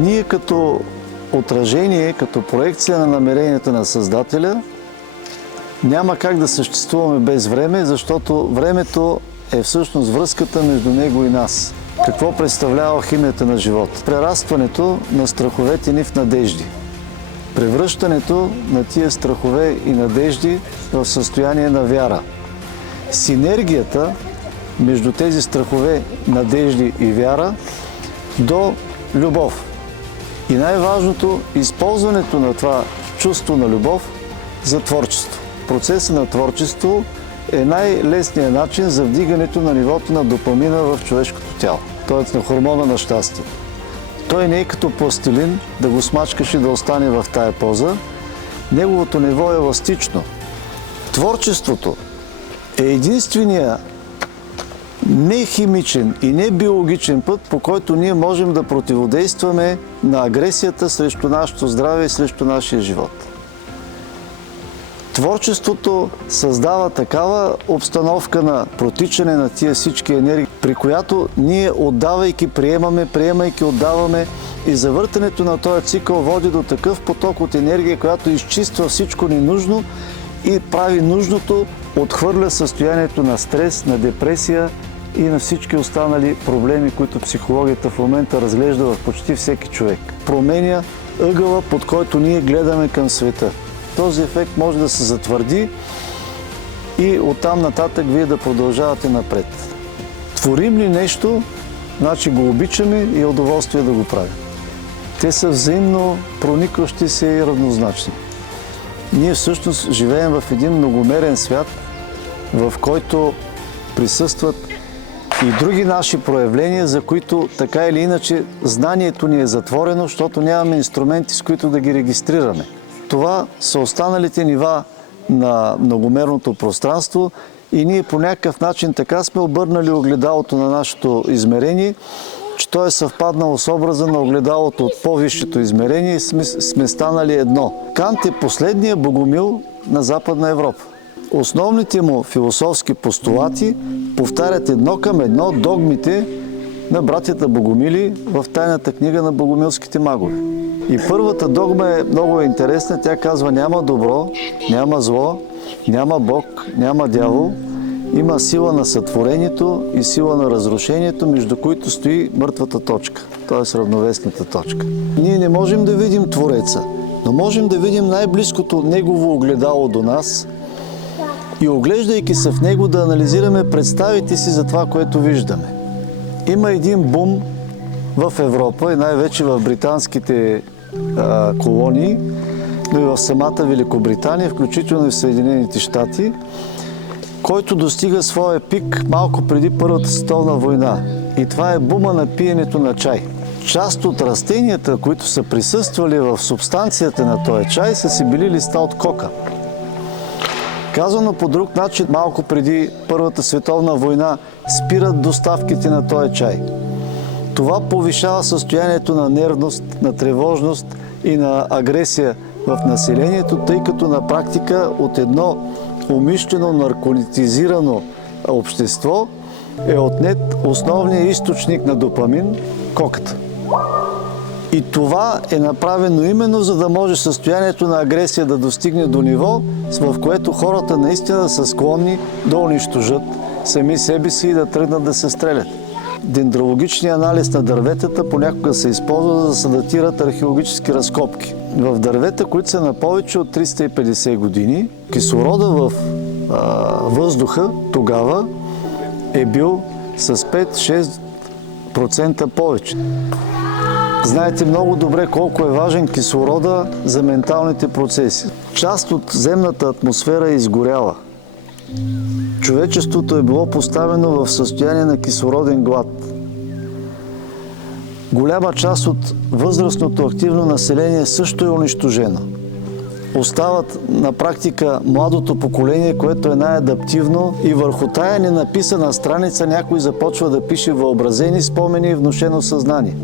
Ние като отражение, като проекция на намеренията на Създателя, няма как да съществуваме без време, защото времето е всъщност връзката между него и нас. Какво представлява алхимията на живота? Прерастването на страховете ни в надежди. Превръщането на тия страхове и надежди в състояние на вяра. Синергията между тези страхове, надежди и вяра до любов. И най-важното, използването на това чувство на любов за творчество. Процесът на творчество е най-лесният начин за вдигането на нивото на допамина в човешкото тяло, т.е. на хормона на щастие. Той не е като пластилин, да го смачкаш и да остане в тая поза. Неговото ниво е еластично. Творчеството е единствения не химичен и не биологичен път, по който ние можем да противодействаме на агресията срещу нашето здраве и срещу нашия живот. Творчеството създава такава обстановка на протичане на тия всички енергии, при която ние отдавайки, приемайки, отдаваме, и завъртането на този цикъл води до такъв поток от енергия, която изчиства всичко ненужно и прави нужното, отхвърля състоянието на стрес, на депресия и на всички останали проблеми, които психологията в момента разглежда в почти всеки човек. Променя ъгъла, под който ние гледаме към света. Този ефект може да се затвърди и оттам нататък вие да продължавате напред. Творим ли нещо, значи го обичаме и е удоволствие да го правим. Те са взаимно проникващи се и равнозначни. Ние всъщност живеем в един многомерен свят, в който присъстват и други наши проявления, за които така или иначе знанието ни е затворено, защото нямаме инструменти, с които да ги регистрираме. Това са останалите нива на многомерното пространство и ние по някакъв начин така сме обърнали огледалото на нашето измерение, че то е съвпаднало с образа на огледалото от по-висшето измерение и сме станали едно. Кант е последния богомил на Западна Европа. Основните му философски постулати повтарят едно към едно догмите на братята Богомили в тайната книга на богомилските магове. И първата догма е много интересна. Тя казва: няма добро, няма зло, няма Бог, няма дявол. Има сила на сътворението и сила на разрушението, между които стои мъртвата точка, т.е. равновесната точка. Ние не можем да видим Твореца, но можем да видим най-близкото негово огледало до нас и оглеждайки се в него да анализираме представите си за това, което виждаме. Има един бум в Европа и най-вече в британските колонии, но и в самата Великобритания, включително и в Съединените щати, който достига своя пик малко преди Първата световна война. И това е бума на пиенето на чай. Част от растенията, които са присъствали в субстанцията на този чай, са си били листа от кока. Казано по друг начин, малко преди Първата световна война спират доставките на този чай. Това повишава състоянието на нервност, на тревожност и на агресия в населението, тъй като на практика от едно умишлено наркотизирано общество е отнет основният източник на допамин – коката. И това е направено именно за да може състоянието на агресия да достигне до ниво, в което хората наистина са склонни да унищожат сами себе си и да тръгнат да се стрелят. Дендрологичният анализ на дърветата понякога се използва за да се датират археологически разкопки. В дървета, които са на повече от 350 години, кислорода в въздуха тогава е бил с 5-6% повече. Знаете много добре колко е важен кислорода за менталните процеси. Част от земната атмосфера е изгоряла. Човечеството е било поставено в състояние на кислороден глад. Голяма част от възрастното активно население също е унищожено. Остават на практика младото поколение, което е най-адаптивно и върху тая ненаписана страница някой започва да пише въобразени спомени и внушено съзнание.